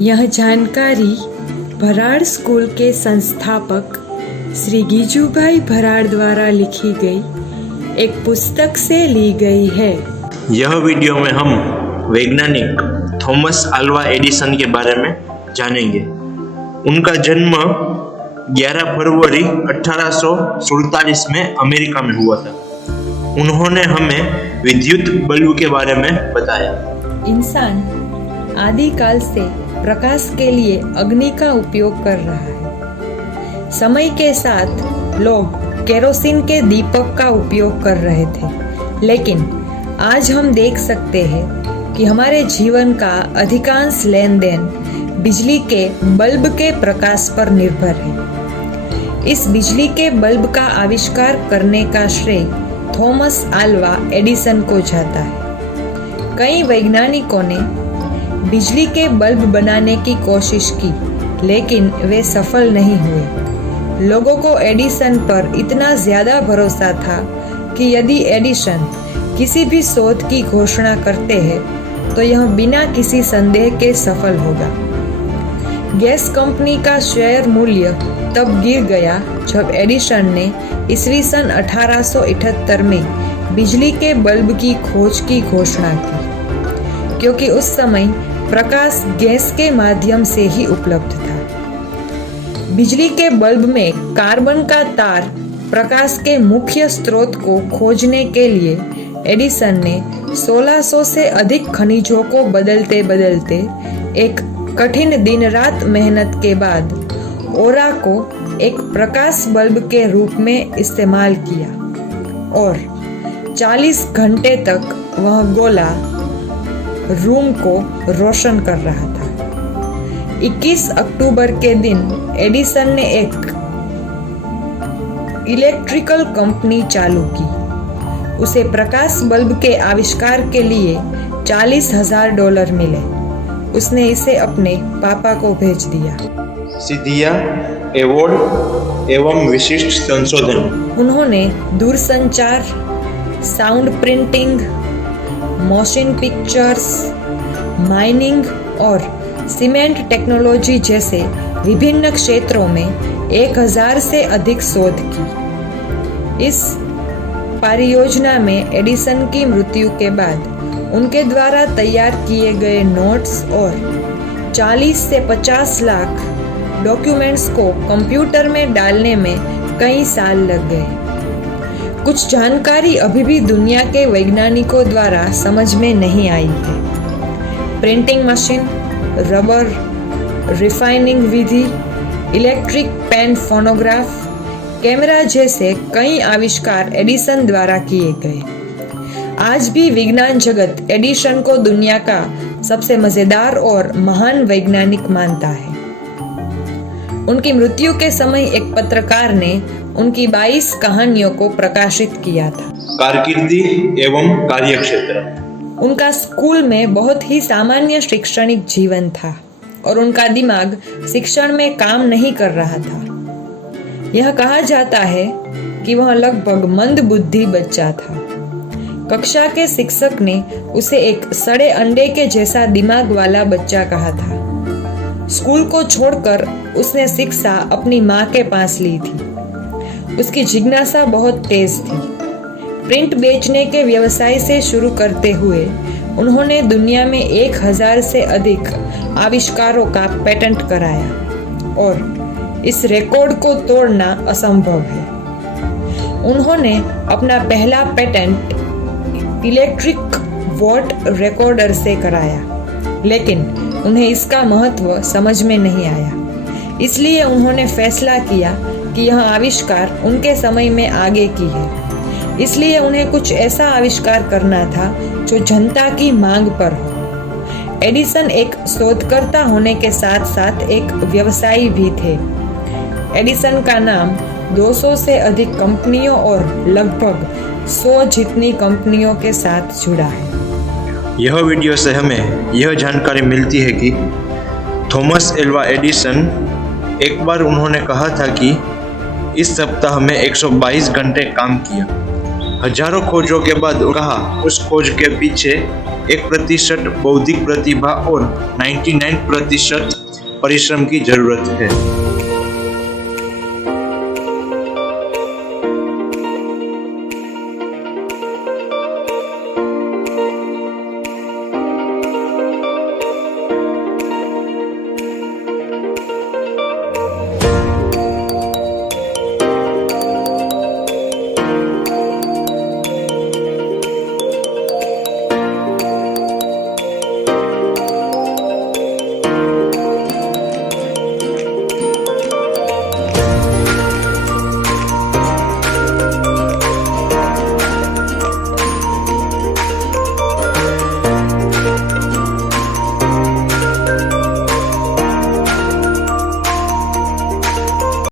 यह जानकारी भराड़ स्कूल के संस्थापक श्री गीजूभाई भराड़ द्वारा लिखी गई एक पुस्तक से ली गई है। यह वीडियो में हम वैज्ञानिक थॉमस अल्वा एडिसन के बारे में जानेंगे। उनका जन्म 11 फरवरी 1847 में अमेरिका में हुआ था। उन्होंने हमें विद्युत बल्ब के बारे में बताया। इंसान आदिकाल से प्रकाश के लिए अग्नि का उपयोग कर रहा है। समय के साथ लोग केरोसिन के दीपक का उपयोग कर रहे थे, लेकिन आज हम देख सकते हैं कि हमारे जीवन का अधिकांश लेन देन बिजली के बल्ब के प्रकाश पर निर्भर है। इस बिजली के बल्ब का आविष्कार करने का श्रेय थॉमस अल्वा एडिसन को जाता है। कई वैज्ञानिकों ने बिजली के बल्ब बनाने की कोशिश की, लेकिन वे सफल नहीं हुए। लोगों को एडिसन पर इतना ज्यादा भरोसा था कि यदि एडिसन किसी भी शोध की घोषणा करते हैं तो यह बिना किसी संदेह के सफल होगा। गैस कंपनी का शेयर मूल्य तब गिर गया जब एडिसन ने ईस्वी सन 1878 में बिजली के बल्ब की खोज की घोषणा की, क्योंकि उस समय प्रकाश गैस के माध्यम से ही उपलब्ध था। बिजली के बल्ब में कार्बन का तार प्रकाश के मुख्य स्रोत को खोजने के लिए एडिसन ने 1600 से अधिक खनिजों को बदलते बदलते एक कठिन दिन रात मेहनत के बाद ओरा को एक प्रकाश बल्ब के रूप में इस्तेमाल किया और 40 घंटे तक वह गोला रूम को रोशन कर रहा था। 21 अक्टूबर के दिन एडिसन ने एक इलेक्ट्रिकल कंपनी चालू की। उसे प्रकाश बल्ब के आविष्कार के लिए $40,000 मिले। उसने इसे अपने पापा को भेज दिया। सिद्धियां, अवार्ड एवं विशिष्ट संशोधन। उन्होंने दूरसंचार, sound printing, motion pictures, mining और सीमेंट टेक्नोलॉजी जैसे विभिन्न क्षेत्रों में 1000 से अधिक शोध की। इस परियोजना में एडिसन की मृत्यु के बाद उनके द्वारा तैयार किए गए नोट्स और 40 से 50 लाख डॉक्यूमेंट्स को कंप्यूटर में डालने में कई साल लग गए। कुछ जानकारी अभी भी दुनिया के वैज्ञानिकों द्वारा समझ में नहीं आई है। प्रिंटिंग मशीन, रबर, रिफाइनिंग विधि, इलेक्ट्रिक पेन फोनोग्राफ, कैमरा जैसे कई आविष्कार एडिसन द्वारा किए गए। आज भी विज्ञान जगत एडिसन को दुनिया का सबसे मजेदार और महान वैज्ञानिक मानता है। उनकी मृत्यु के समय एक पत्रकार ने उनकी 22 कहानियों को प्रकाशित किया था। कारकिर्दी एवं कार्यक्षेत्र। उनका स्कूल में बहुत ही सामान्य शैक्षणिक जीवन था और उनका दिमाग शिक्षण में काम नहीं कर रहा था। यह कहा जाता है कि वह लगभग मंद बुद्धि बच्चा था। कक्षा के शिक्षक ने उसे एक सड़े अंडे के जैसा दिमाग वाला बच्चा कहा था। स्कूल को छोड़कर उसने शिक्षा अपनी माँ के पास ली थी। उसकी जिज्ञासा बहुत तेज थी। प्रिंट बेचने के व्यवसाय से शुरू करते हुए उन्होंने दुनिया में 1000 से अधिक आविष्कारों का पेटेंट कराया और इस रिकॉर्ड को तोड़ना असंभव है। उन्होंने अपना पहला पेटेंट इलेक्ट्रिक वॉट रिकॉर्डर से कराया, लेकिन उन्हें इसका महत्व समझ में नहीं आया। इसलिए उन्होंने फैसला किया कि यह आविष्कार उनके समय में आगे की है। इसलिए उन्हें कुछ ऐसा आविष्कार करना था जो जनता की मांग पर हो। एडिसन एक शोधकर्ता होने के साथ साथ एक व्यवसायी भी थे। एडिसन का नाम 200 से अधिक कंपनियों और लगभग 100 जितनी कंपनियों के साथ जुड़ा है। यह वीडियो से हमें यह जानकारी मिलती है कि थॉमस अल्वा एडिसन, एक बार उन्होंने कहा था कि इस सप्ताह में 122 घंटे काम किया। हजारों खोजों के बाद कहा उस खोज के पीछे 1% बौद्धिक प्रतिभा और 99% परिश्रम की जरूरत है।